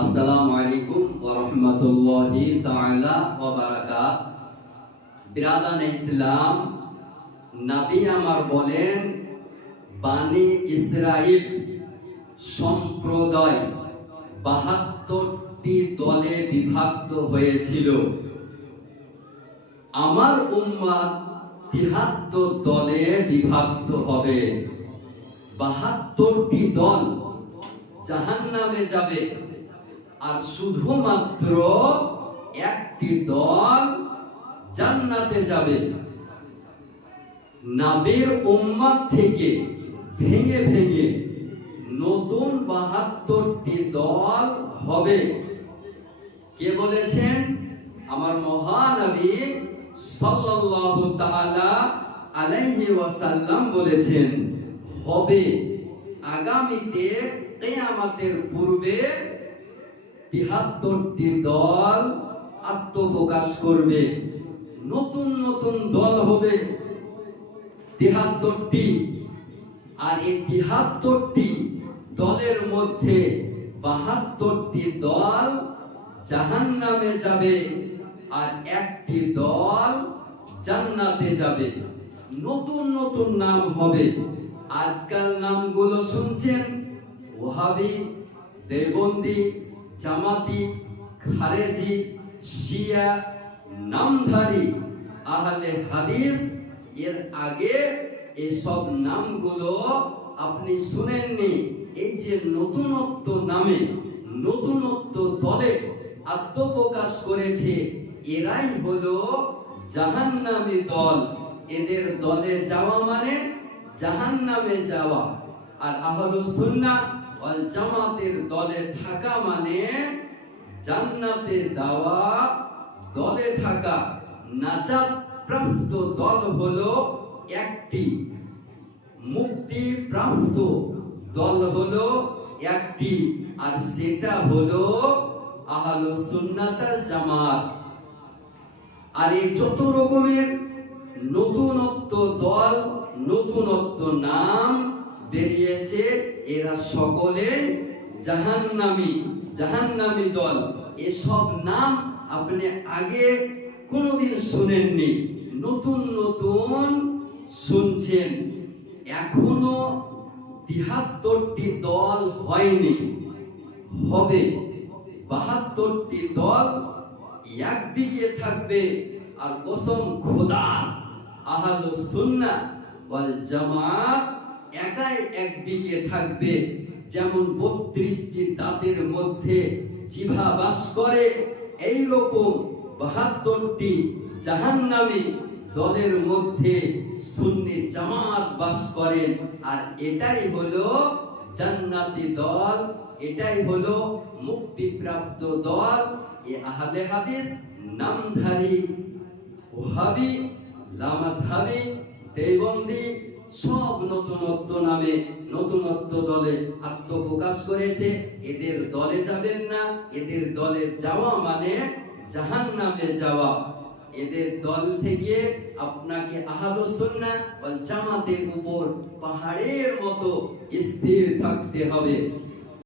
আসসালামু আলাইকুম ওয়া রাহমাতুল্লাহি তাআলা ওয়া বারাকাত। বিরাদান ইসলাম, নবী আমার বলেন, বানি ইসরাইল সম্প্রদায় ৭২টি দলে বিভক্ত হয়েছিল। আমার উম্মত ৭৩ দলে বিভক্ত হবে। ৭২টি দল জাহান্নামে যাবে, আর শুধুমাত্র একটি দল জান্নাতে যাবে। নবীর উম্মত থেকে ভেঙে ভেঙে নতুন ৭২টি দল হবে। কে বলেছেন? আমার মহানবী সাল্লাল্লাহু তাআলা আলাইহি ওয়াসাল্লাম বলেছেন, হবে। আগামীতে কিয়ামতের পূর্বে ৭৩টি দল আত্মপ্রকাশ করবে, নতুন নতুন দল হবে ৭৩টি। আর এই ৭৩টি দলের মধ্যে ৭২টি দল জাহান্নামে যাবে, আর একটি দল জান্নাতে যাবে। নতুন নতুন নাম হবে। আজকাল নামগুলো শুনছেন, ওহাবি, দেওবন্দি, জামাতি, খারেজি, শিয়া, নামধারী, আহলে হাদিস। এর আগে এসব নামগুলো আপনি শুনেননি। এই যে নতুনত্ব নামে, নতুনত্ব দলে আত্মপ্রকাশ করেছে, এরাই হলো জাহান্নামী দল। এদের দলে যাওয়া মানে জাহান্নামে যাওয়া। আর আহলুস সুন্নাহ ওয়াল জামাতের দলে থাকা মানে জান্নাতে যাওয়া, দলে থাকা। নাজাত প্রাপ্ত দল হলো একটি, মুক্তি প্রাপ্ত দল হলো একটি, আর সেটা হলো আহলুস সুন্নাহ ওয়াল জামাত। আর এই যত রকমের নতুনত্ব দল, নতুনত্ব নাম বেরিয়েছে, এরা সকলে জাহান্নামী দল। এসব নাম আপনি আগে কোনোদিন শুনেননি, নতুন নতুন শুনছেন। এখনো ৭৩টি দল হয়নি, হবে। ৭২টি দল একদিকে থাকবে, আর কসম খোদা, আহলুস সুন্নাহ ওয়াল জামাত একাই একদিকে থাকবে। যেমন ৩২টি দাঁতের মধ্যে জিহ্বা বাস করে, এইরকম ৭২টি জাহান্নামী দলের মধ্যে সুন্নি জামাত বাস করেন। আর এটাই হলো জান্নাতি দল, এটাই হলো মুক্তিপ্রাপ্ত দল। এ আহলে হাদিস, নামধারী, ওহাবি, লামাজহাবি, দেওবন্দি সব নতুনত্ব নামে, নতুনত্ব দলে আত্মপ্রকাশ করেছে। এদের দলে যাবেন না। এদের দলে যাওয়া মানে জাহান্নামে যাওয়া। এদের দল থেকে আপনাকে আহলুস সুন্নাহ ওয়াল জামাতের উপর পাহাড়ের মতো স্থির থাকতে হবে।